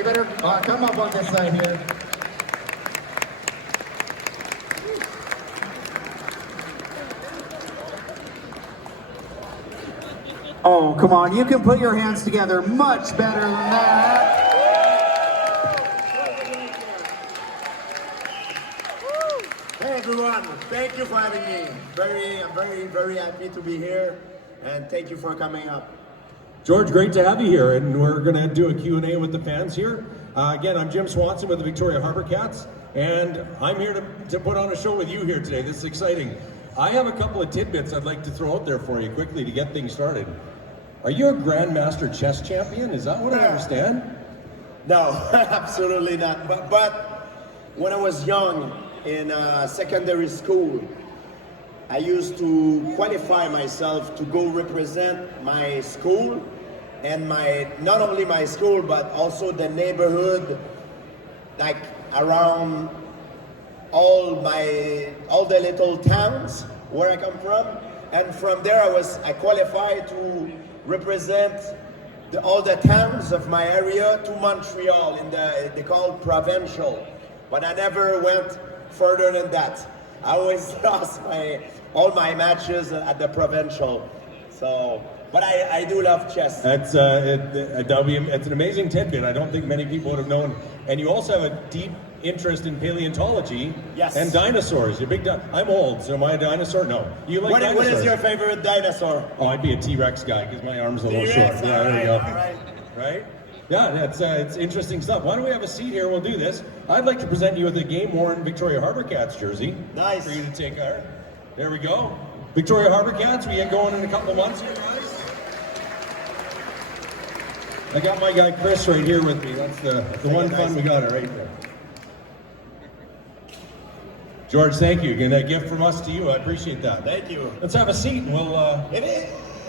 you better come up on this side here. Oh, come on, you can put your hands together much better than that. Hey everyone, thank you for having me. I'm very happy to be here, and thank you for coming up. George, great to have you here, and we're going to do a Q&A with the fans here. Again, I'm Jim Swanson with the Victoria Harbour Cats, and I'm here to put on a show with you here today. This is exciting. I have a couple of tidbits I'd like to throw out there for you quickly to get things started. Are you a Grandmaster chess champion? Is that what I understand? No, absolutely not. But when I was young, in secondary school, I used to qualify myself to go represent my school and not only my school but also the neighborhood, like around all the little towns where I come from, and from there I qualified to represent all the towns of my area to Montreal they call provincial, but I never went further than that. I always lost all my matches at the provincial. So, but I do love chess. That's it's an amazing tidbit. I don't think many people would have known. And you also have a deep interest in paleontology. Yes. And dinosaurs. You're big. I'm old, so am I a dinosaur? No. You like dinosaurs? What is your favorite dinosaur? Oh, I'd be a T-Rex guy because my arm's a little short. Yeah, there you go. All right. Right? Yeah, it's interesting stuff. Why don't we have a seat here? We'll do this. I'd like to present you with a game-worn Victoria Harbour Cats jersey. Nice. For you to take our. There we go. Victoria Harbour Cats, we get going in a couple of months here, guys. I got my guy Chris right here with me. That's the one fun we got it right there. George, thank you. And a gift from us to you. I appreciate that. Thank you. Let's have a seat and we'll...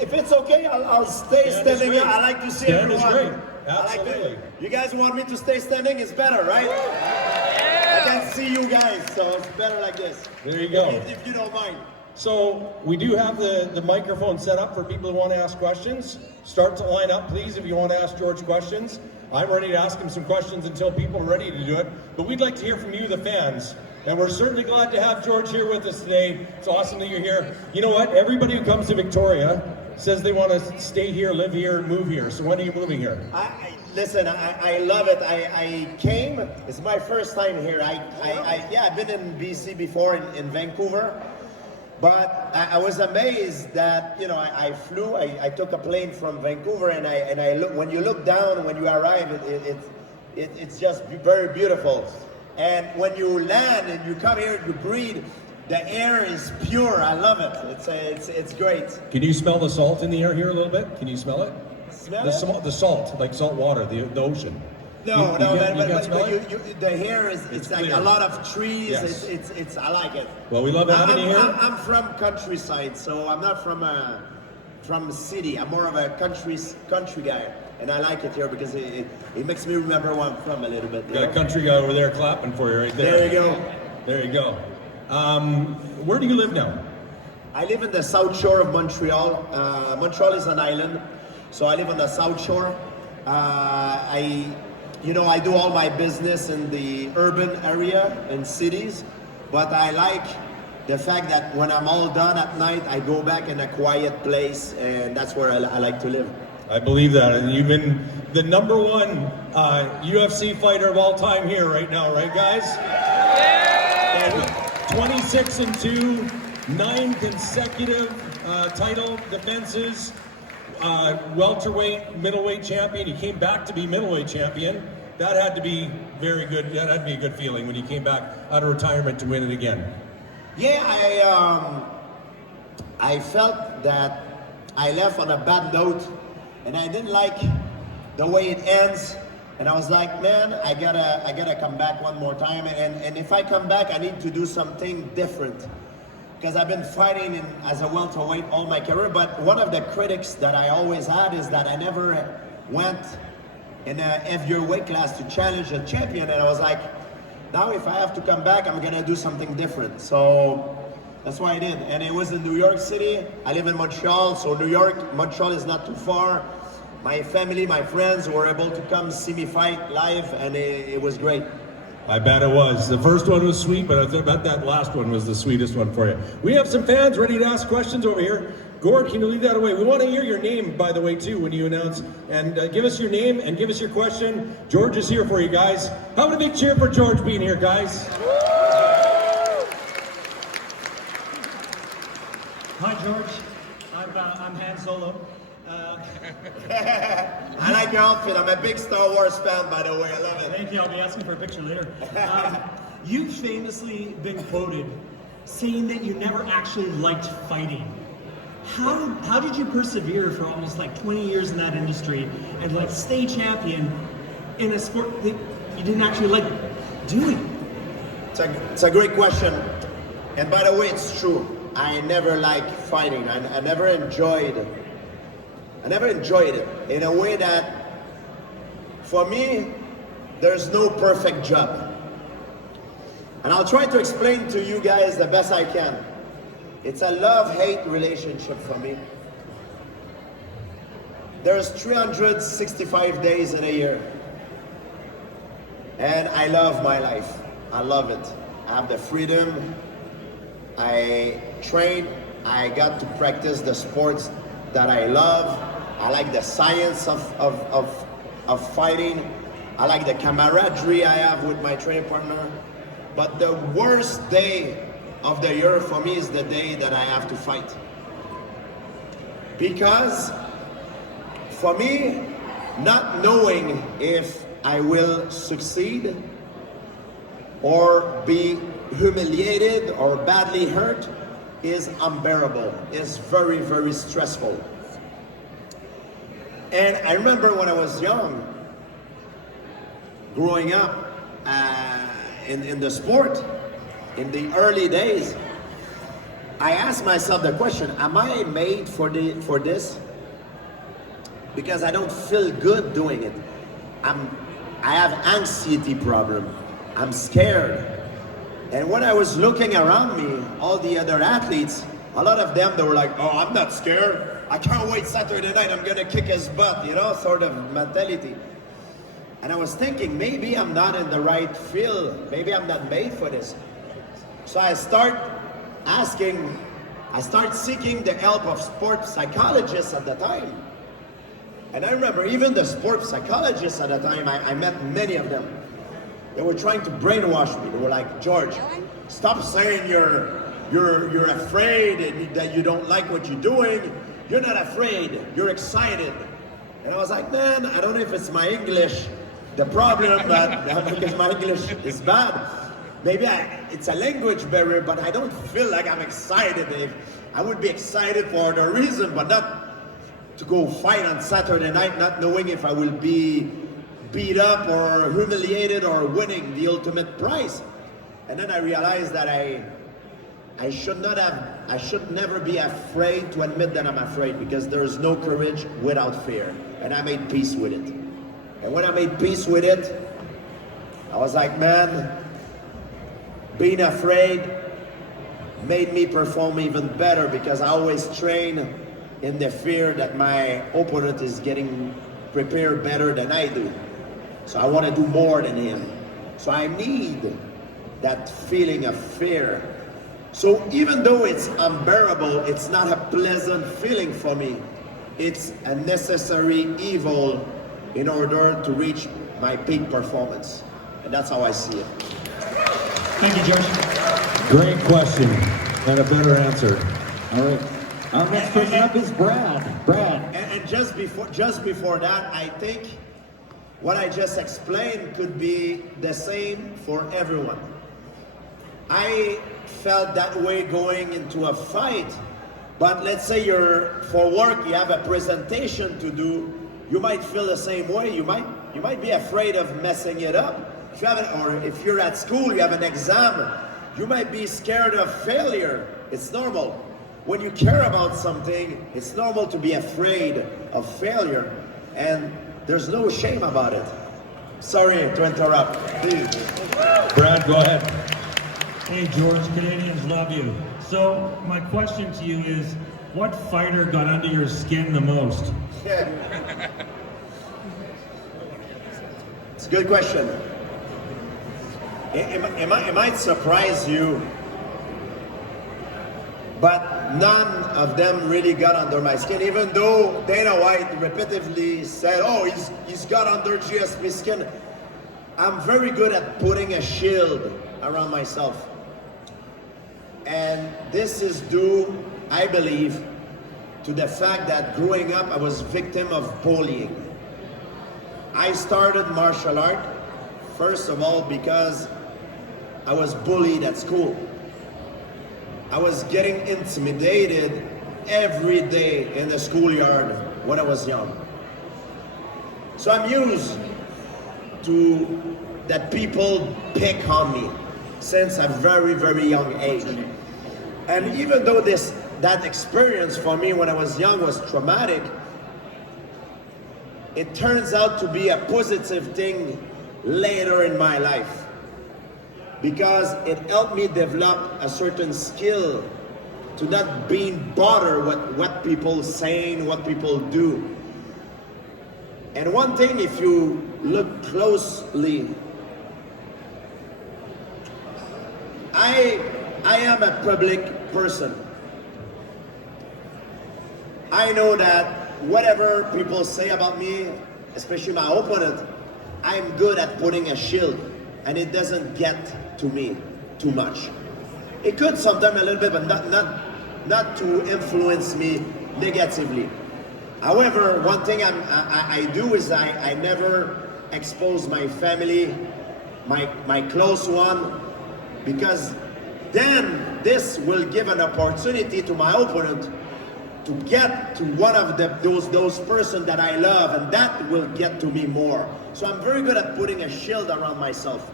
If it's okay, I'll stay standing here. I like to see Stand everyone. is great. Absolutely. Like you guys want me to stay standing? It's better, right? Yeah. I can see you guys, so it's better like this. There you go. If you don't mind. So we do have the microphone set up for people who want to ask questions. Start to line up, please, if you want to ask George questions. I'm ready to ask him some questions until people are ready to do it. But we'd like to hear from you, the fans. And we're certainly glad to have George here with us today. It's awesome that you're here. You know what? Everybody who comes to Victoria says they want to stay here, live here, move here. So when are you moving here? Listen, I love it. I came. It's my first time here. I've been in BC before in Vancouver, but I was amazed that I flew. I took a plane from Vancouver, and I look. When you look down, when you arrive, it's just very beautiful. And when you land and you come here, you breathe. The air is pure. I love it. It's great. Can you smell the salt in the air here a little bit? Can you smell it? Smell the salt, like salt water, the ocean. No, but the hair is it's like clear. a lot of trees. Yes. It's I like it. Well, we love having you here. I'm from countryside, so I'm not from the city. I'm more of a country guy, and I like it here because it makes me remember where I'm from a little bit. Got a country guy over there clapping for you right there. There you go. There you go. Where do you live now? I live in the south shore of Montreal. Montreal is an island, so I live on the south shore. I do all my business in the urban area, in cities, but I like the fact that when I'm all done at night, I go back in a quiet place, and that's where I like to live. I believe that, and you've been the #1 UFC fighter of all time here right now, right, guys? Yeah. 26-2, 9 consecutive title defenses. Welterweight, middleweight champion. He came back to be middleweight champion. That had to be very good. That had to be a good feeling when you came back out of retirement to win it again. Yeah, I felt that I left on a bad note, and I didn't like the way it ends. And I was like, man, I gotta come back one more time. And if I come back, I need to do something different. Because I've been fighting as a welterweight all my career, but one of the critics that I always had is that I never went in a heavier weight class to challenge a champion, and I was like, now if I have to come back, I'm gonna do something different. So that's why I did, and it was in New York City. I live in Montreal, so Montreal is not too far. my family, my friends were able to come see me fight live, and it was great. I bet it was. The first one was sweet, but I bet that last one was the sweetest one for you. We have some fans ready to ask questions over here. Gord, can you leave that away? We want to hear your name, by the way, too, when you announce. And give us your name and give us your question. George is here for you guys. How about a big cheer for George being here, guys? Hi, George. I'm Han Solo. I like your outfit. I'm a big Star Wars fan, by the way. I love it. Thank you. I'll be asking for a picture later. You've famously been quoted saying that you never actually liked fighting. How did you persevere for almost like 20 years in that industry and like stay champion in a sport that you didn't actually like doing? It's a great question. And by the way, it's true. I never liked fighting. I never enjoyed it in a way that, for me, there's no perfect job. And I'll try to explain to you guys the best I can. It's a love-hate relationship for me. There's 365 days in a year. And I love my life. I love it. I have the freedom. I train. I got to practice the sports that I love. I like the science of fighting. I like the camaraderie I have with my training partner. But the worst day of the year for me is the day that I have to fight. Because for me, not knowing if I will succeed or be humiliated or badly hurt is unbearable. It's very, very stressful. And I remember when I was young, growing up in the sport, in the early days, I asked myself the question, am I made for this? Because I don't feel good doing it. I have anxiety problem. I'm scared. And when I was looking around me, all the other athletes, a lot of them, they were like, oh, I'm not scared. I can't wait Saturday night, I'm gonna kick his butt, you know, sort of mentality. And I was thinking, maybe I'm not in the right field. Maybe I'm not made for this. So I start seeking the help of sport psychologists at the time. And I remember even the sport psychologists at the time, I met many of them. They were trying to brainwash me. They were like, George, stop saying you're afraid and that you don't like what you're doing. You're not afraid, you're excited. And I was like, man, I don't know if it's my English, the problem, but because my English is bad. Maybe it's a language barrier, but I don't feel like I'm excited. I would be excited for the reason, but not to go fight on Saturday night, not knowing if I will be beat up or humiliated or winning the ultimate prize. And then I realized that I should never be afraid to admit that I'm afraid, because there's no courage without fear. And I made peace with it. And when I made peace with it, I was like, man, being afraid made me perform even better, because I always train in the fear that my opponent is getting prepared better than I do. So I want to do more than him. So I need that feeling of fear. So even though it's unbearable, it's not a pleasant feeling for me. It's a necessary evil in order to reach my peak performance. And that's how I see it. Thank you, George. Great question and a better answer. All right. Our next person up is Brad. Brad. And just before that, I think what I just explained could be the same for everyone. I felt that way going into a fight, but let's say for work, you have a presentation to do, you might feel the same way. You might be afraid of messing it up. Or if you're at school, you have an exam, you might be scared of failure. It's normal. When you care about something, it's normal to be afraid of failure, and there's no shame about it. Sorry to interrupt, please. Brad, go ahead. Hey, George, Canadians love you. So my question to you is, what fighter got under your skin the most? good question. It might surprise you, but none of them really got under my skin, even though Dana White repetitively said, oh, he's got under GSP's skin. I'm very good at putting a shield around myself. And this is due, I believe, to the fact that growing up, I was victim of bullying. I started martial art, first of all, because I was bullied at school. I was getting intimidated every day in the schoolyard when I was young. So I'm used to that people pick on me since a very, very young age. And even though that experience for me when I was young was traumatic, it turns out to be a positive thing later in my life, because it helped me develop a certain skill to not being bothered with what people saying, what people do. And one thing, if you look closely, I am a public person. I know that whatever people say about me, especially my opponent, I'm good at putting a shield, and it doesn't get to me too much. It could sometimes a little bit, but not to influence me negatively. However, one thing I do is I never expose my family, my close one, because then this will give an opportunity to my opponent to get to one of those person that I love, and that will get to me more. So I'm very good at putting a shield around myself.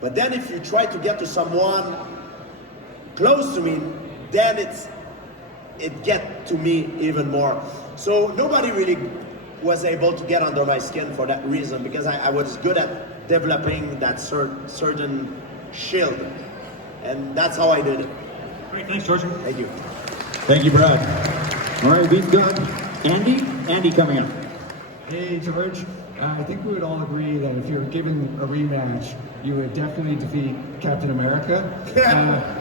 But then if you try to get to someone close to me, then it get to me even more. So nobody really was able to get under my skin for that reason, because I was good at developing that certain shield. And that's how I did it. Great, thanks, George. Thank you. Thank you, Brad. All right, we've got Andy. Andy coming up. Hey, George. I think we would all agree that if you were given a rematch, you would definitely defeat Captain America.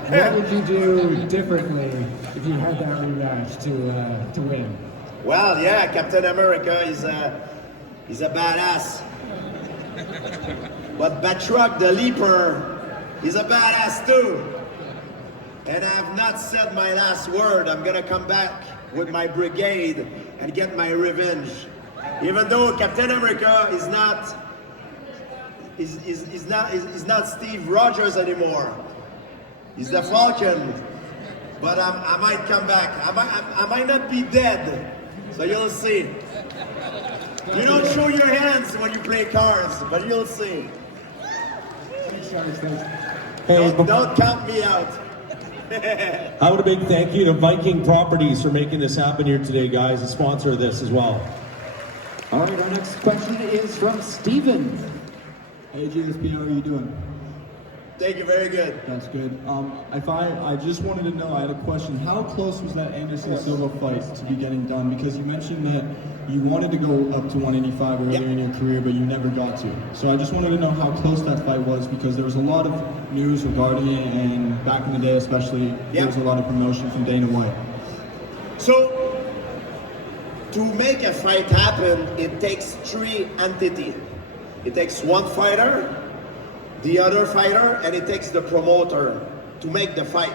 What would you do differently if you had that rematch to win? Well, yeah, Captain America is a badass. But Batroc the Leaper is a badass too. And I have not said my last word. I'm gonna come back with my brigade and get my revenge. Even though Captain America is not Steve Rogers anymore. He's the Falcon. But I might come back. I might not be dead. So you'll see. You don't show your hands when you play cards, but you'll see. Don't count me out. I want a big thank you to Viking Properties for making this happen here today, guys, the sponsor of this as well. All right, our next question is from Steven. Hey GSP, how are you doing? Thank you, very good. That's good. I just wanted to know, I had a question. How close was that Anderson Silva fight to be getting done? Because you mentioned that you wanted to go up to 185 earlier in your career, but you never got to. So I just wanted to know how close that fight was, because there was a lot of news regarding it, and back in the day especially, there was a lot of promotion from Dana White. So, to make a fight happen, it takes three entities. It takes one fighter, the other fighter, and it takes the promoter to make the fight.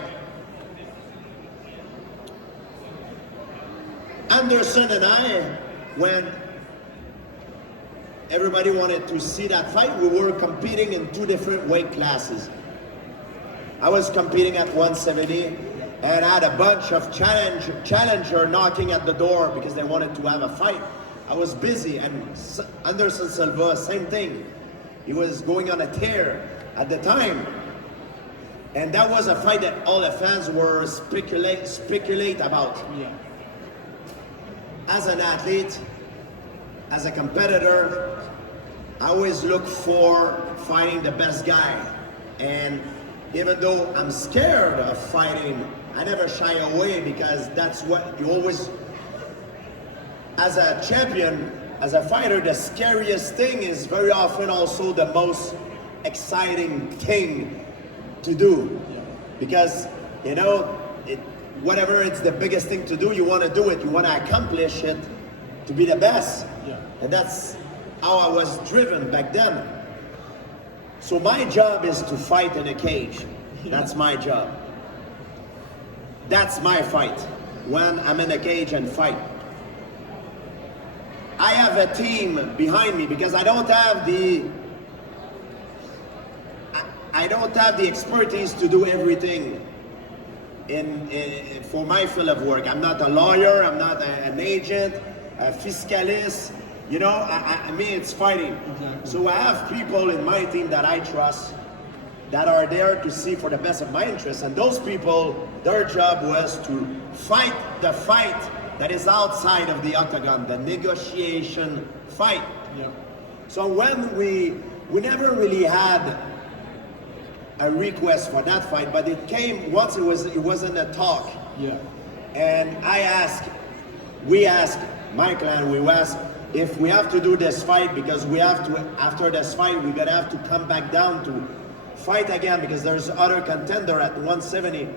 Anderson and I, when everybody wanted to see that fight, we were competing in two different weight classes. I was competing at 170, and I had a bunch of challenger knocking at the door because they wanted to have a fight. I was busy, and Anderson Silva, same thing. He was going on a tear at the time. And that was a fight that all the fans were speculate about. Yeah. As an athlete, as a competitor, I always look for fighting the best guy. And even though I'm scared of fighting, I never shy away, because that's what you always, as a champion, as a fighter, the scariest thing is very often also the most exciting thing to do. Because, you know, whatever it's the biggest thing to do, you want to do it, you want to accomplish it to be the best. And that's how I was driven back then. So my job is to fight in a cage. That's my job. That's my fight, when I'm in a cage and fight. I have a team behind me because I don't have the expertise to do everything for my field of work. I'm not a lawyer, I'm not an agent, a fiscalist. You know, I mean, it's fighting. Exactly. So I have people in my team that I trust that are there to see for the best of my interests. And those people, their job was to fight the fight that is outside of the octagon, the negotiation fight. So when we never really had a request for that fight, but it came once it wasn't a talk. And we asked my clan, we asked if we have to do this fight because we have to, after this fight, we're gonna have to come back down to fight again because there's other contender at 170.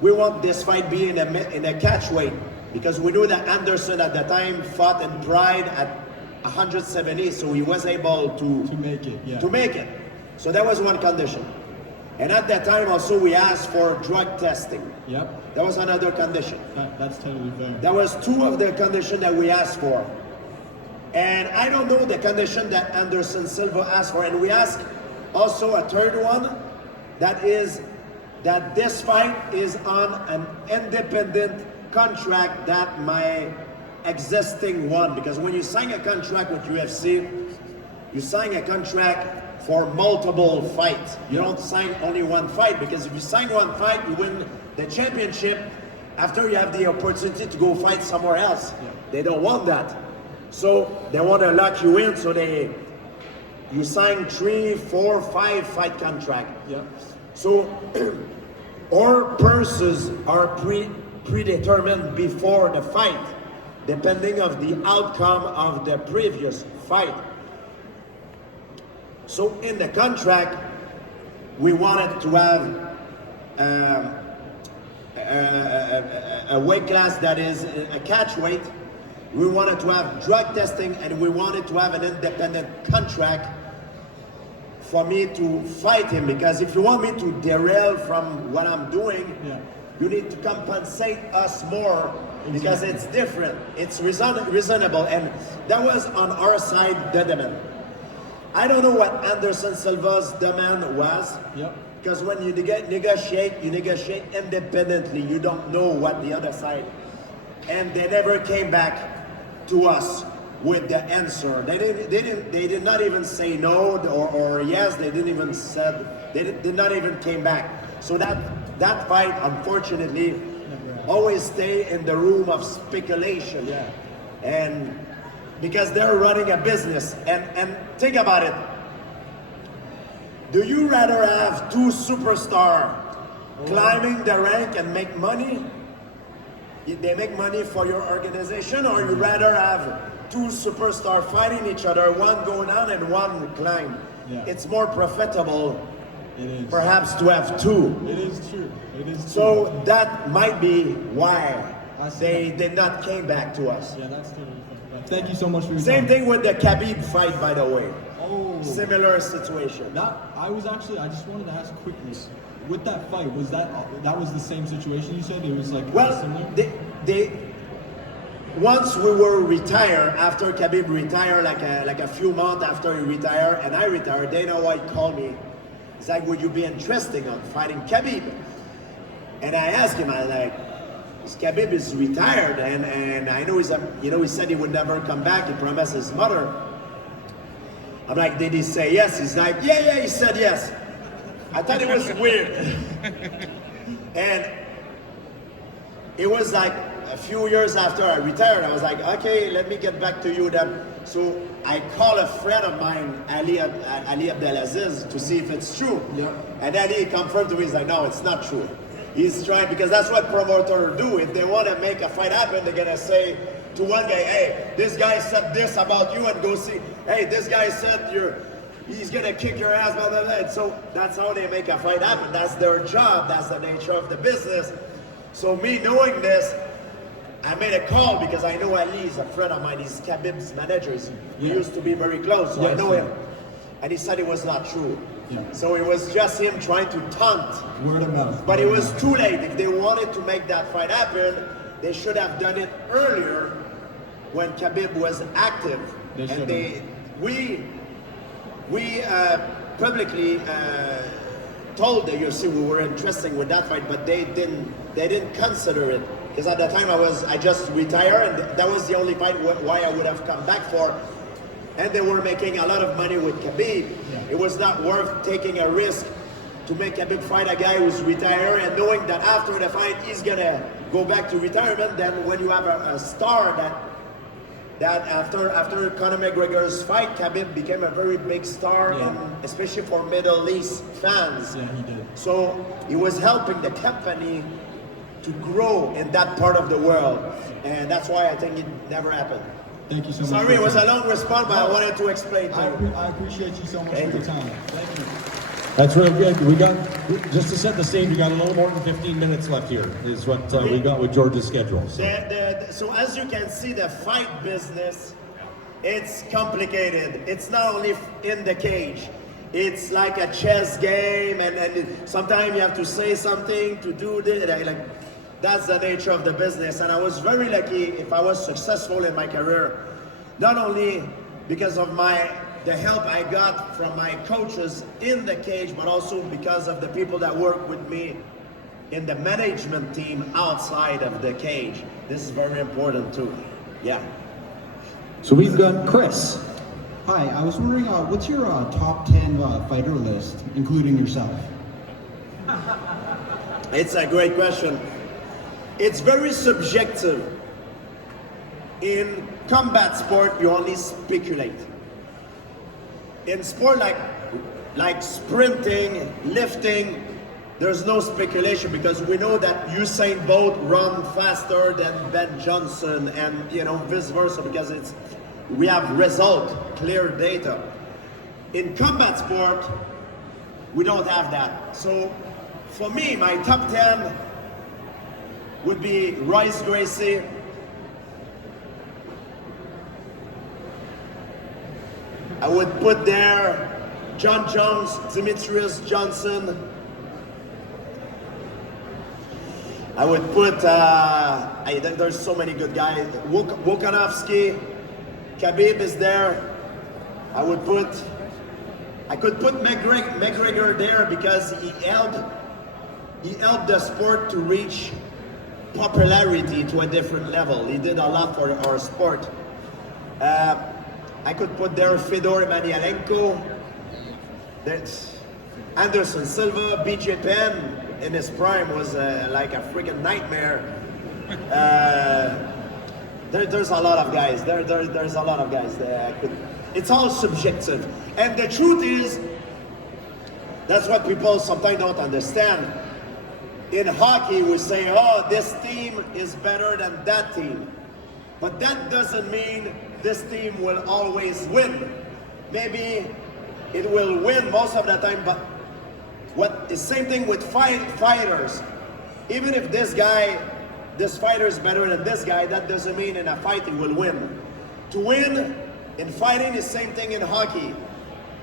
We want this fight be in a catch weight because we knew that Anderson at the time fought in Pride at 170, so he was able to make it. To make it. So that was one condition. And at that time also we asked for drug testing. That was another condition. That's totally fair. That was two of the conditions that we asked for. And I don't know the condition that Anderson Silva asked for. And we asked also a third one, that is that this fight is on an independent contract that my existing one. Because when you sign a contract with UFC, you sign a contract for multiple fights. You don't sign only one fight, because if you sign one fight, you win the championship. After you have the opportunity to go fight somewhere else. They don't want that. So they want to lock you in, so you sign 3, 4, 5 fight contract. So our purses are predetermined before the fight, depending of the outcome of the previous fight. So in the contract, we wanted to have a weight class that is a catch weight. We wanted to have drug testing, and we wanted to have an independent contract for me to fight him. Because if you want me to derail from what I'm doing, you need to compensate us more, because it's different. It's reasonable, and that was on our side the demand. I don't know what Anderson Silva's demand was. Because when you negotiate independently. You don't know what the other side. And they never came back to us with the answer. They did not even say no or yes. They didn't even said. They did not even came back. So that fight, unfortunately, always stay in the room of speculation. And because they're running a business, and think about it. Do you rather have 2 superstars climbing the rank and make money? They make money for your organization, or you rather have 2 superstars fighting each other, one going down and one climb? It's more profitable, perhaps, to have 2. It is true. It is true. So that might be why they did not came back to us. That's totally fair. Thank you so much for your Same time. thing with the Khabib fight, by the way. Similar situation. I just wanted to ask quickly, with that fight, was that was the same situation you said? It was like similar? Once we were retired, after Khabib retired, like a few months after he retired, and I retired, Dana White called me. He's like, would you be interested in fighting Khabib? And I asked him, I was like, Khabib is retired, and I know he said he would never come back. He promised his mother. I'm like, did he say yes? He's like, yeah, he said yes. I thought it was weird. And it was like a few years after I retired, I was like, okay, let me get back to you then. So I called a friend of mine, Ali Abdelaziz, to see if it's true. And then he confirmed to me, he's like, no, it's not true. He's trying, because that's what promoters do. If they want to make a fight happen, they're going to say, to one guy, hey, this guy said this about you, and go see, hey, this guy said he's gonna kick your ass, blah, blah, blah. And so that's how they make a fight happen. That's their job, that's the nature of the business. So me knowing this, I made a call because I know Ali is a friend of mine, he's Khabib's manager. We used to be very close, so I know him. And he said it was not true. Yeah. So it was just him trying to taunt. Word of mouth. But it was too late. If they wanted to make that fight happen, they should have done it earlier when Khabib was active. They should And we publicly told the UFC we were interested with that fight, but they didn't consider it. Because at the time I just retired, and that was the only fight why I would have come back for. And they were making a lot of money with Khabib. Yeah. It was not worth taking a risk to make Khabib fight a guy who's retired and knowing that after the fight he's gonna go back to retirement. Then when you have a star that after Conor McGregor's fight, Khabib became a very big star, and especially for Middle East fans. Yeah, he did. So he was helping the company to grow in that part of the world, and that's why I think it never happened. Thank you so much. Sorry, it was a long response, but I wanted to explain to you. I appreciate you so much for your time. Thank you. That's really good. We got, just to set the stage, we got a little more than 15 minutes left here, is what we got with George's schedule. So. So as you can see, the fight business, it's complicated. It's not only in the cage. It's like a chess game, and sometimes you have to say something to do this. Like, that's the nature of the business. And I was very lucky if I was successful in my career, not only because of the help I got from my coaches in the cage, but also because of the people that work with me in the management team outside of the cage. This is very important too. Yeah. So we've got Chris. Hi, I was wondering, what's your top 10 fighter list, including yourself? It's a great question. It's very subjective. In combat sport, you only speculate. In sport like sprinting, lifting, there's no speculation because we know that Usain Bolt run faster than Ben Johnson, and vice versa, because we have result, clear data. In combat sport, we don't have that. So for me, my top 10 would be Royce Gracie, I would put there John Jones, Demetrius Johnson. I would put, there's so many good guys. Volkanovski, Khabib is there. I could put McGregor there because he helped the sport to reach popularity to a different level. He did a lot for our sport. I could put there Fedor Emelianenko, that's Anderson Silva, BJ Penn in his prime was like a freaking nightmare. There's a lot of guys. There's a lot of guys there. It's all subjective. And the truth is, that's what people sometimes don't understand. In hockey, we say, oh, this team is better than that team. But that doesn't mean this team will always win. Maybe it will win most of the time, but the same thing with fighters. Even if this fighter is better than this guy, that doesn't mean in a fight he will win. To win in fighting is the same thing in hockey.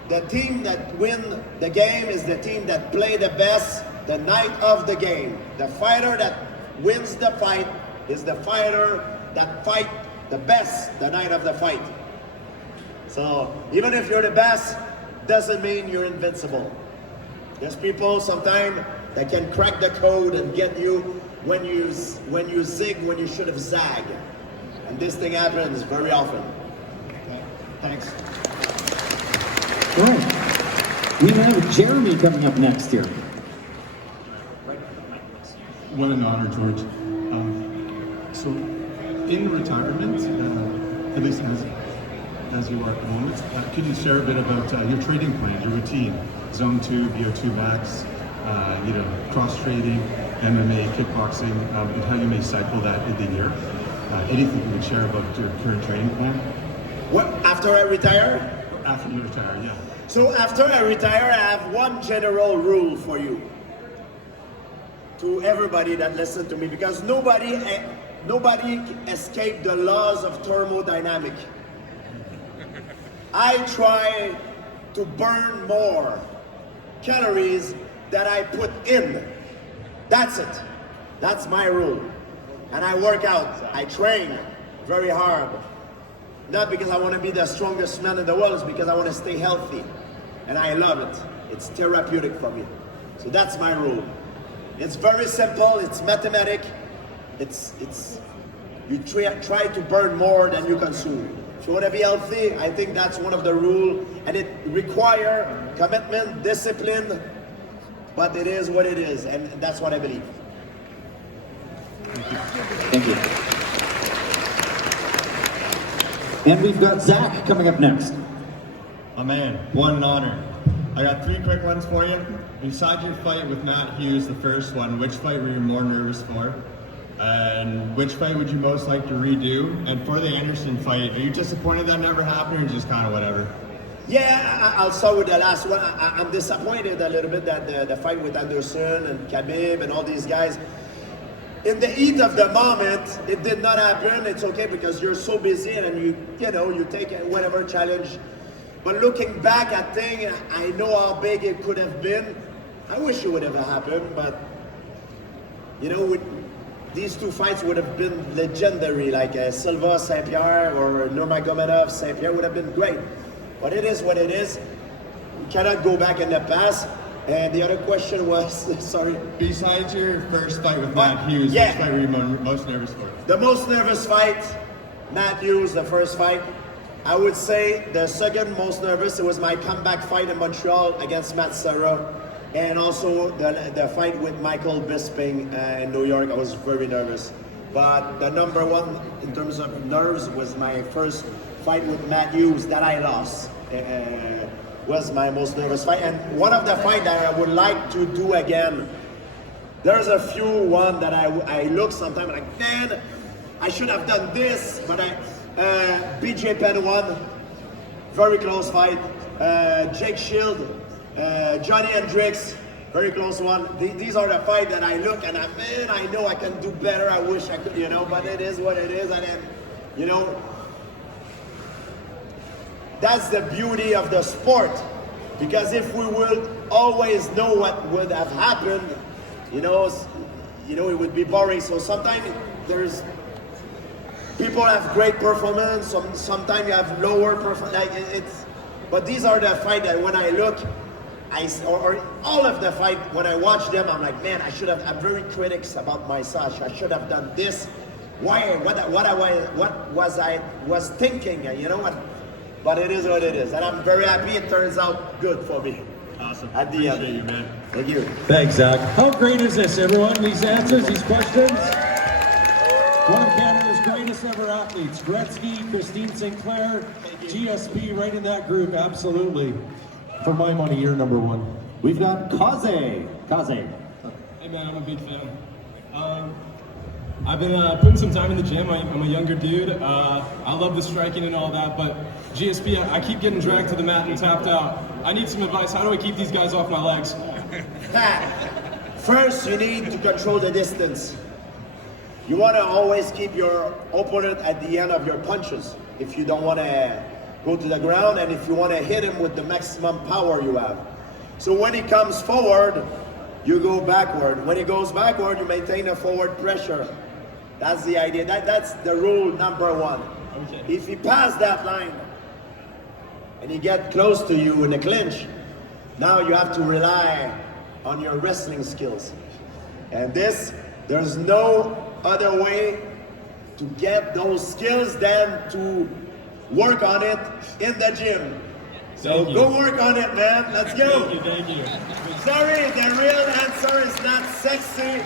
The team that win the game is the team that play the best the night of the game. The fighter that wins the fight is the fighter that fight the best the night of the fight. So even if you're the best, doesn't mean you're invincible. There's people sometimes that can crack the code and get you when you zig when you should have zagged. And this thing happens very often. Okay, thanks. All right. We have Jeremy coming up next here. What an honor, George. So, in retirement, at least as you are at the moment, could you share a bit about your training plan, your routine, Zone 2, VO2 Max, cross training, MMA, kickboxing, and how you may cycle that in the year? anything you would share about your current training plan? What, after I retire? After you retire, yeah. So after I retire, I have one general rule for you. To everybody that listen to me, because nobody escaped the laws of thermodynamics. I try to burn more calories that I put in. That's it. That's my rule. And I work out. I train very hard. Not because I want to be the strongest man in the world, it's because I want to stay healthy. And I love it. It's therapeutic for me. So that's my rule. It's very simple, it's mathematic. You try to burn more than you consume. If you want to be healthy, I think that's one of the rules, and it requires commitment, discipline, but it is what it is, and that's what I believe. Thank you. And we've got Zach coming up next. My man, what an honor. I got 3 quick ones for you. Besides your fight with Matt Hughes, the first one, which fight were you more nervous for? And which fight would you most like to redo? And for the Anderson fight, are you disappointed that never happened, or just kind of whatever? Yeah, I'll start with the last one. I'm disappointed a little bit that the fight with Anderson and Khabib and all these guys, in the heat of the moment, it did not happen. It's okay because you're so busy and you take whatever challenge. But looking back at things, I know how big it could have been. I wish it would have happened, but these 2 fights would have been legendary, like Silva, St. Pierre, or Nurmagomedov, St. Pierre would have been great. But it is what it is. We cannot go back in the past. And the other question was, sorry. Besides your first fight with Matt Hughes, yeah. which fight were you most nervous for? The most nervous fight, Matt Hughes, the first fight. I would say the second most nervous, it was my comeback fight in Montreal against Matt Serra. And also the fight with Michael Bisping in New York, I was very nervous. But the number one in terms of nerves was my first fight with Matt Hughes that I lost. Was my most nervous fight. And one of the fights that I would like to do again, there's a few one that I look sometimes like, man, I should have done this, but BJ Penn won, very close fight. Jake Shield, Johnny Hendricks, very close one. These are the fights that I look and I know I can do better. I wish I could, but it is what it is. And then, that's the beauty of the sport. Because if we would always know what would have happened, it would be boring. So sometimes people have great performance. Sometimes you have lower performance. But these are the fights that when I look, or all of the fight, when I watch them, I'm like, man, I'm very critics about myself. I should have done this. Why? What was I thinking? But it is what it is, and I'm very happy. It turns out good for me. Awesome. At the end. Appreciate you, man. Thank you. Thanks, Zach. How great is this, everyone? These answers, these questions? One of Canada's greatest ever athletes, Gretzky, Christine Sinclair, GSP, right in that group, absolutely. For my money, you're number 1. We've got Kaze. Kaze. Hey man, I'm a big fan. I've been putting some time in the gym. I'm a younger dude. I love the striking and all that, but GSP, I keep getting dragged to the mat and tapped out. I need some advice. How do I keep these guys off my legs? First, you need to control the distance. You want to always keep your opponent at the end of your punches if you don't want to go to the ground and if you want to hit him with the maximum power you have. So when he comes forward, you go backward. When he goes backward, you maintain a forward pressure. That's the idea. That's the rule number 1. Okay. If he passed that line and he get close to you in a clinch, now you have to rely on your wrestling skills. And there's no other way to get those skills than to work on it in the gym. So go work on it, man. Let's go. Thank you. Sorry, the real answer is not sexy.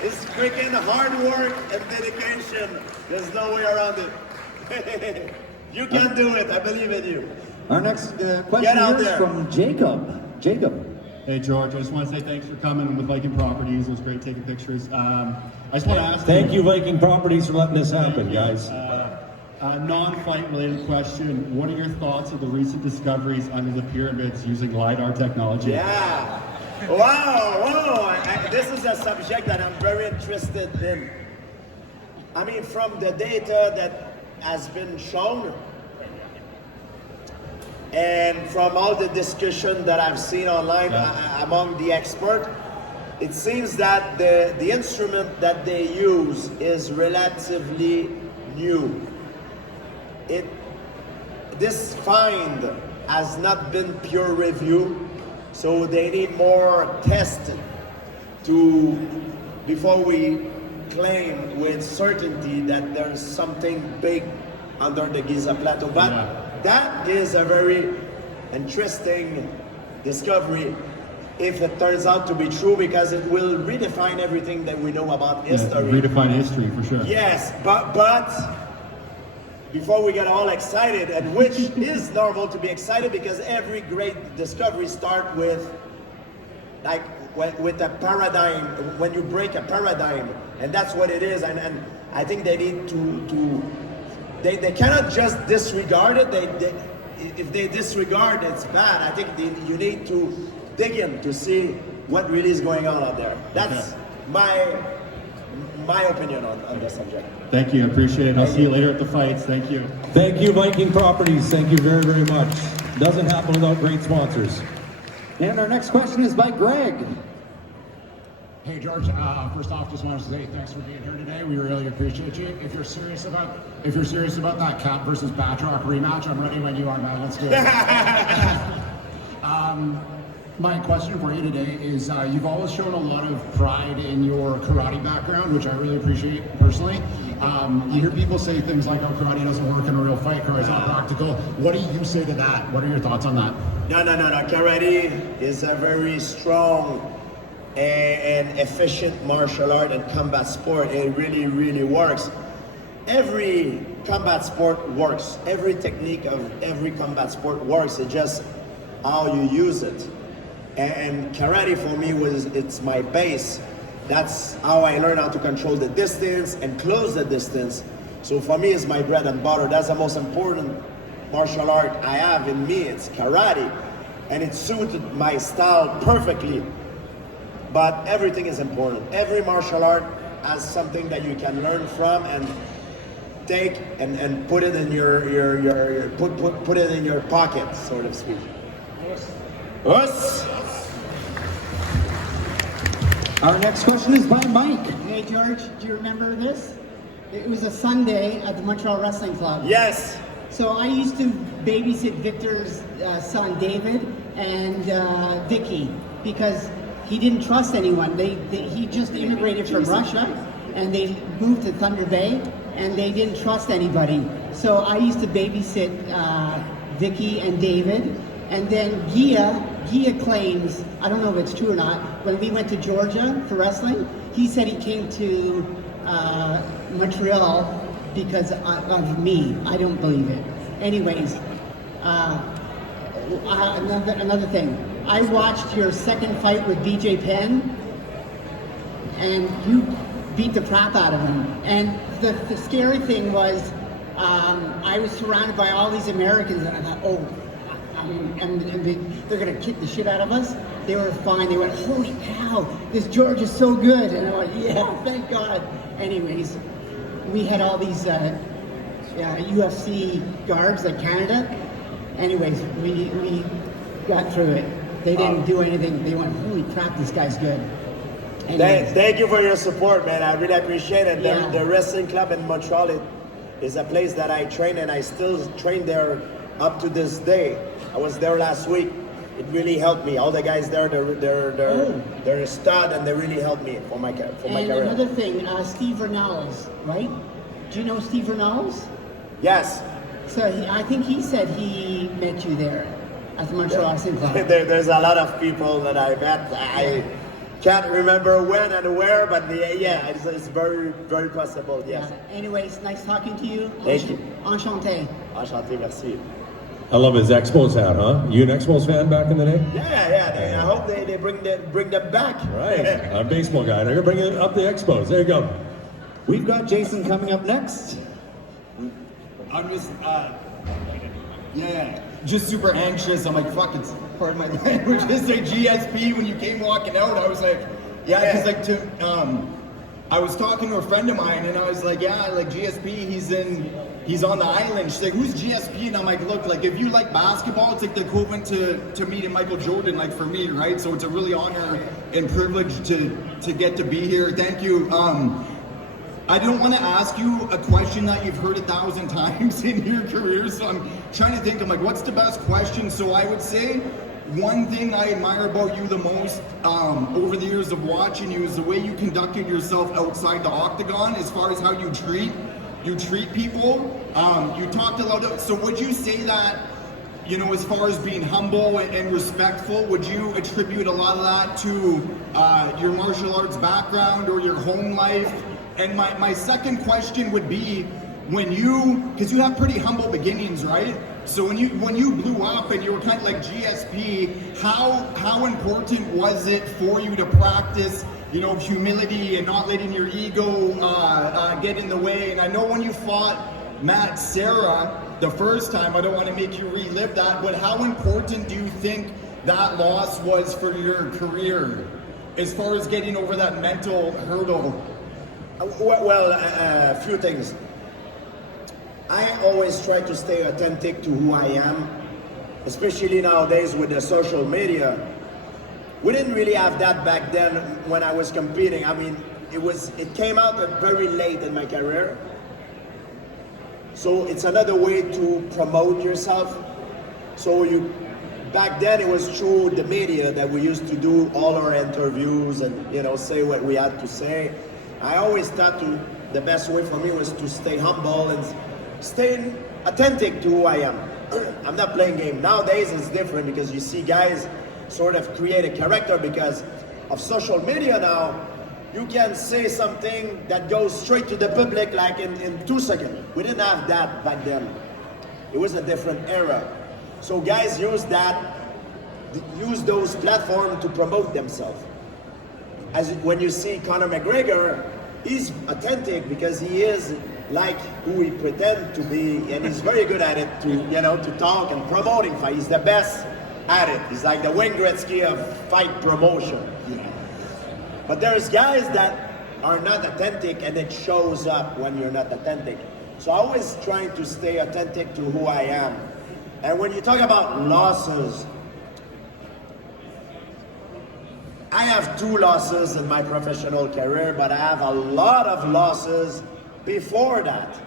It's freaking hard work and dedication. There's no way around it. You can do it. I believe in you. Our next Get question out here is there. from Jacob. Jacob. Hey George, I just want to say thanks for coming with Viking Properties. It was great taking pictures. I just want to ask Thank you, Viking Properties, for letting this happen, guys. A non-fight related question. What are your thoughts of the recent discoveries under the pyramids using LiDAR technology? Yeah. Wow. This is a subject that I'm very interested in. I mean, from the data that has been shown, and from all the discussion that I've seen online among the experts, it seems that the instrument that they use is relatively new. This find has not been peer review, so they need more testing before we claim with certainty that there's something big under the Giza Plateau. But that is a very interesting discovery if it turns out to be true, because it will redefine everything that we know about history. Redefine history for sure. Yes, but before we get all excited, and which is normal to be excited, because every great discovery starts with with a paradigm, when you break a paradigm, and that's what it is. And I think they need they cannot just disregard it. If they disregard, it's bad. I think you need to dig in to see what really is going on out there. That's my opinion on this subject. Thank you, I appreciate it. I'll see you later at the fights. Thank you. Thank you, Viking Properties. Thank you very, very much. Doesn't happen without great sponsors. And our next question is by Greg. Hey George, first off, just wanted to say thanks for being here today. We really appreciate you. If you're serious about that Cap versus Batroc rematch, I'm ready when you are, man. Let's do it. My question for you today is, you've always shown a lot of pride in your karate background, which I really appreciate personally. You hear people say things like, oh, karate doesn't work in a real fight, karate's not practical. What do you say to that? What are your thoughts on that? No. Karate is a very strong and efficient martial art and combat sport. It really, really works. Every combat sport works. Every technique of every combat sport works. It's just how you use it. And karate for me it's my base. That's how I learned how to control the distance and close the distance. So for me, it's my bread and butter. That's the most important martial art I have in me. It's karate. And it suited my style perfectly. But everything is important. Every martial art has something that you can learn from and take and put it in put it in your pocket, so to speak. Us. Our next question is by Mike. Hey George, do you remember this? It was a Sunday at the Montreal Wrestling Club. Yes. So I used to babysit Victor's son David and Vicky, because he didn't trust anyone. He just immigrated from Russia, and they moved to Thunder Bay, and they didn't trust anybody. So I used to babysit Vicky and David, and then Gia claims, I don't know if it's true or not, when we went to Georgia for wrestling, he said he came to Montreal because of me. I don't believe it. Anyways, another thing. I watched your second fight with BJ Penn, and you beat the crap out of him. And the scary thing was, I was surrounded by all these Americans, and I thought, oh, they're gonna kick the shit out of us. They were fine. They went, holy cow, this George is so good. And I went, yeah, thank God. Anyways, we had all these UFC guards like Canada. Anyways, we got through it. They didn't do anything. They went, holy crap, this guy's good. Thank you for your support, man. I really appreciate it. Yeah. The wrestling club in Montreal is a place that I train, and I still train there up to this day. I was there last week. It really helped me. All the guys there, they're a stud, and they really helped me for my career. And another thing, Steve Renals, right? Do you know Steve Renals? Yes. So I think he said he met you there at the Montreal Wrestling Club. There's a lot of people that I met. I can't remember when and where, but yeah, it's very, very possible, yes. Yeah. Anyways, nice talking to you. Thank you. Enchanté. Enchanté, merci. I love his Expos hat, huh? You an Expos fan back in the day? Yeah. hope they bring them back. Right, a baseball guy. They're gonna bring it up the Expos. There you go. We've got Jason coming up next. I'm just, just super anxious. I'm like, fuck, it's part of my language. Just like GSP, when you came walking out, I was like, because I was talking to a friend of mine, and I was like, like GSP, he's on the island. She's like, who's GSP? And I'm like, look, like if you like basketball, it's like the equivalent to meeting Michael Jordan, like for me, right? So it's a really honor and privilege to get to be here. Thank you. I don't want to ask you a question that you've heard 1,000 times in your career, so I'm trying to think, I'm like, what's the best question? So I would say, one thing I admire about you the most over the years of watching you is the way you conducted yourself outside the octagon, as far as how you treat people. You talked a lot so would you say that, as far as being humble and respectful, would you attribute a lot of that to your martial arts background or your home life? And my second question would be, because you have pretty humble beginnings, right? So when you blew up and you were kind of like GSP, how important was it for you to practice, humility and not letting your ego get in the way? And I know when you fought Matt Serra the first time, I don't want to make you relive that, but how important do you think that loss was for your career, as far as getting over that mental hurdle? Well, a few things. I always try to stay authentic to who I am, especially nowadays with the social media. We didn't really have that back then when I was competing. I mean, it came out very late in my career. So it's another way to promote yourself. So back then it was through the media that we used to do all our interviews and say what we had to say. I always thought the best way for me was to stay humble and stay authentic to who I am. I'm not playing game. Nowadays it's different because you see guys sort of create a character because of social media now. You can say something that goes straight to the public like in 2 seconds. We didn't have that back then. It was a different era. So guys use those platforms to promote themselves. When you see Conor McGregor, he's authentic because he is like who he pretends to be, and he's very good at it to talk and promoting fight. He's the best at it. He's like the Wayne Gretzky of fight promotion. But there's guys that are not authentic, and it shows up when you're not authentic. So I always trying to stay authentic to who I am. And when you talk about losses, I have 2 losses in my professional career, but I have a lot of losses before that.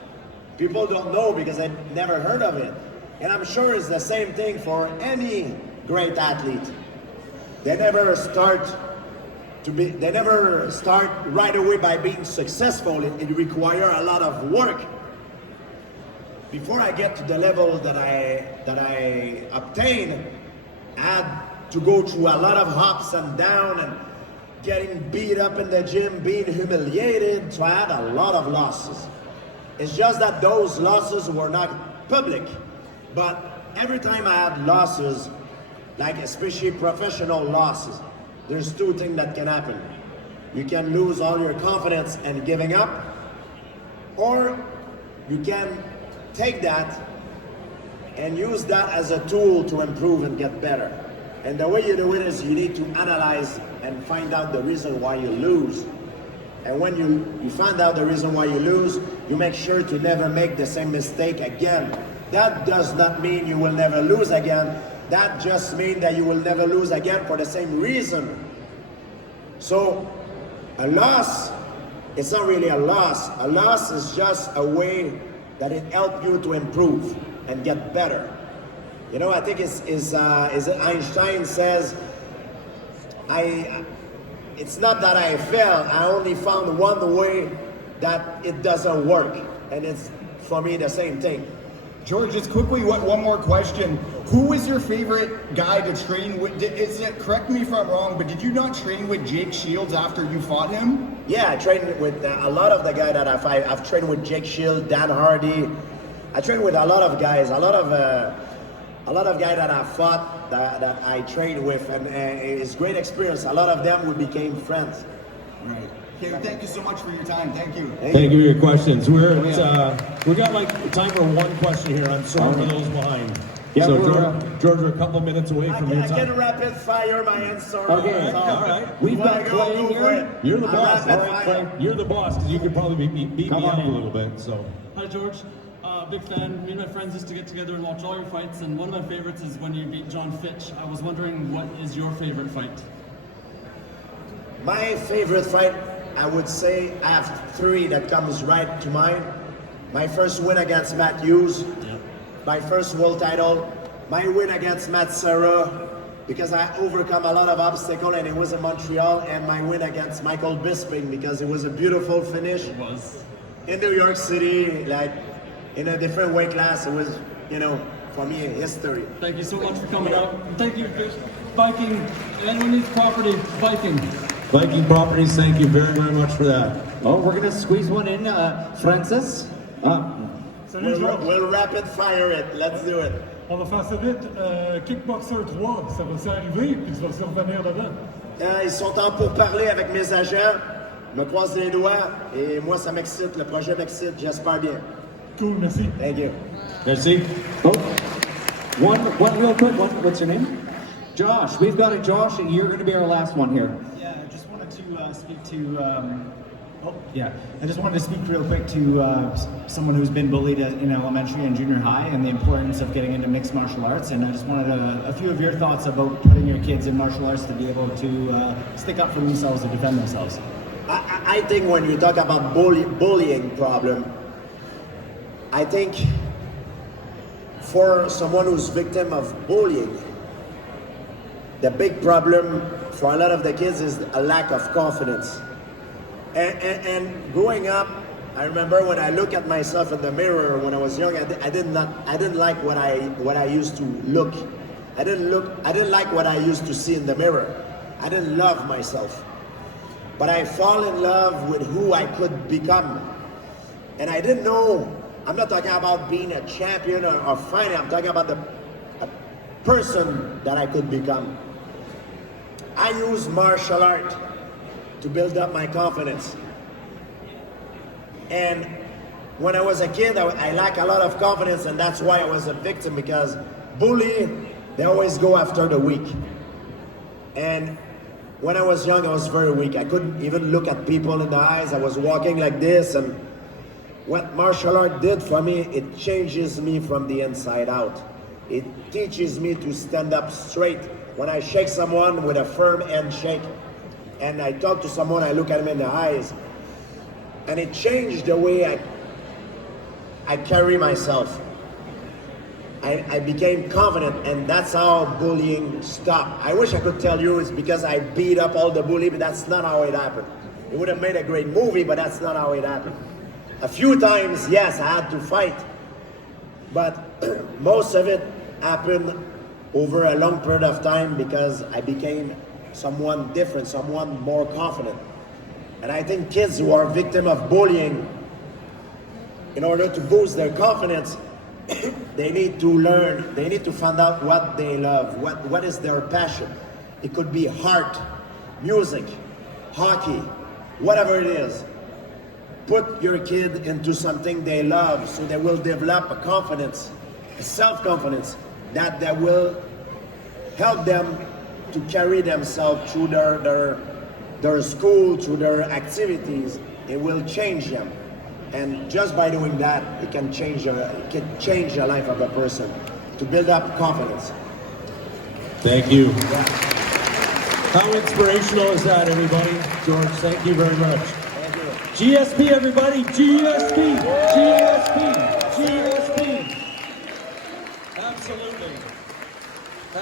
People don't know because I never heard of it. And I'm sure it's the same thing for any great athlete. They never start right away by being successful. It requires a lot of work. Before I get to the level that I obtain, I had to go through a lot of ups and downs and getting beat up in the gym, being humiliated. So I had a lot of losses. It's just that those losses were not public. But every time I had losses, like especially professional losses, there's 2 things that can happen. You can lose all your confidence and giving up, or you can take that and use that as a tool to improve and get better. And the way you do it is you need to analyze and find out the reason why you lose. And when you find out the reason why you lose, you make sure to never make the same mistake again. That does not mean you will never lose again. That just means that you will never lose again for the same reason. So a loss, it's not really a loss. A loss is just a way that it helps you to improve and get better. I think is Einstein says, it's not that I failed, I only found one way that it doesn't work. And it's, for me, the same thing. George, just quickly, one more question. Who was your favorite guy to train with? Correct me if I'm wrong, but did you not train with Jake Shields after you fought him? Yeah, I trained with a lot of the guys that I've trained with Jake Shields, Dan Hardy. I trained with a lot of guys, a lot a lot of guys that I fought, that I trained with, and it's great experience. A lot of them we became friends. Right. Okay, thank you so much for your time. Thank you. Thank you for your questions. We got like time for one question here. I'm sorry for those behind. Yeah, so George, we're a couple minutes away from your I time. can rapid fire my answer. Okay, all right. We've got Clay here. You're the boss. All right, Clay. You're the boss because you could probably beat me up a little bit. So. Hi George, big fan. Me and my friends used to get together and watch all your fights, and one of my favorites is when you beat John Fitch. I was wondering, what is your favorite fight? My favorite fight, I would say I have three that comes right to mind. My first win against Matt Hughes, my first world title, my win against Matt Serra, because I overcome a lot of obstacles and it was in Montreal, and my win against Michael Bisping because it was a beautiful finish. It was. In New York City, like in a different weight class, it was, for me, history. Thank you so much for coming out. Thank you, Viking. Anyone needs property, Viking. Viking Properties, thank you very, very much for that. Oh, we're gonna squeeze one in, Francis. We'll rapid fire it. Let's do it. On va faire ça vite. Kickboxer 3, ça va s'arriver, puis tu vas se revenir dedans. Ils sont en pourparlers avec mes agents. Je me croise les doigts et moi ça m'excite. Le projet m'excite. J'espère bien. Cool, merci. Thank you. Merci. Oh, one real quick. What's your name? Josh. We've got a Josh, and you're gonna be our last one here. Yeah, I just wanted to speak to. I just wanted to speak real quick to someone who's been bullied in elementary and junior high, and the importance of getting into mixed martial arts. And I just wanted a few of your thoughts about putting your kids in martial arts to be able to stick up for themselves and defend themselves. I think when you talk about bullying problem, I think for someone who's victim of bullying, the big problem for a lot of the kids is a lack of confidence. And growing up, I remember when I look at myself in the mirror when I was young, I didn't like what I used to look. I didn't like what I used to see in the mirror. I didn't love myself. But I fall in love with who I could become. And I didn't know, I'm not talking about being a champion or fighting, I'm talking about a person that I could become. I use martial art to build up my confidence. And when I was a kid, I lacked a lot of confidence, and that's why I was a victim, because bully, they always go after the weak. And when I was young, I was very weak. I couldn't even look at people in the eyes. I was walking like this, and what martial art did for me, it changes me from the inside out. It teaches me to stand up straight. When I shake someone with a firm handshake, and I talk to someone, I look at him in the eyes, and it changed the way I carry myself. I became confident, and that's how bullying stopped. I wish I could tell you it's because I beat up all the bullies, but that's not how it happened. It would have made a great movie, but that's not how it happened. A few times, yes, I had to fight, but most of it happened over a long period of time because I became someone different, someone more confident. And I think kids who are victim of bullying, in order to boost their confidence, they need to learn, they need to find out what they love, what is their passion. It could be art, music, hockey, whatever it is. Put your kid into something they love so they will develop a confidence, a self-confidence that will help them to carry themselves through their school, through their activities. It will change them. And just by doing that, it can change the life of a person to build up confidence. Thank you. Yeah. How inspirational is that, everybody? George, thank you very much. Thank you. GSP, everybody. GSP. GSP. GSP. Absolutely.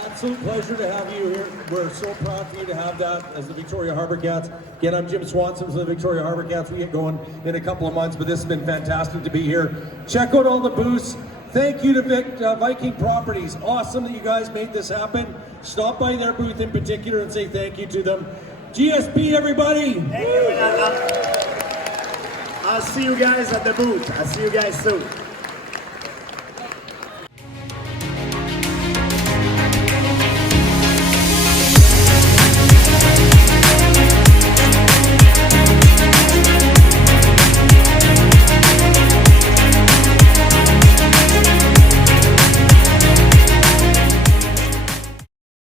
Absolute pleasure to have you here. We're so proud for you to have that as the Victoria Harbour Cats. Again, I'm Jim Swanson from the Victoria Harbour Cats. We get going in a couple of months, but this has been fantastic to be here. Check out all the booths. Thank you to Viking Properties. Awesome that you guys made this happen. Stop by their booth in particular and say thank you to them. GSP, everybody. Thank you. I'll see you guys at the booth. I'll see you guys soon.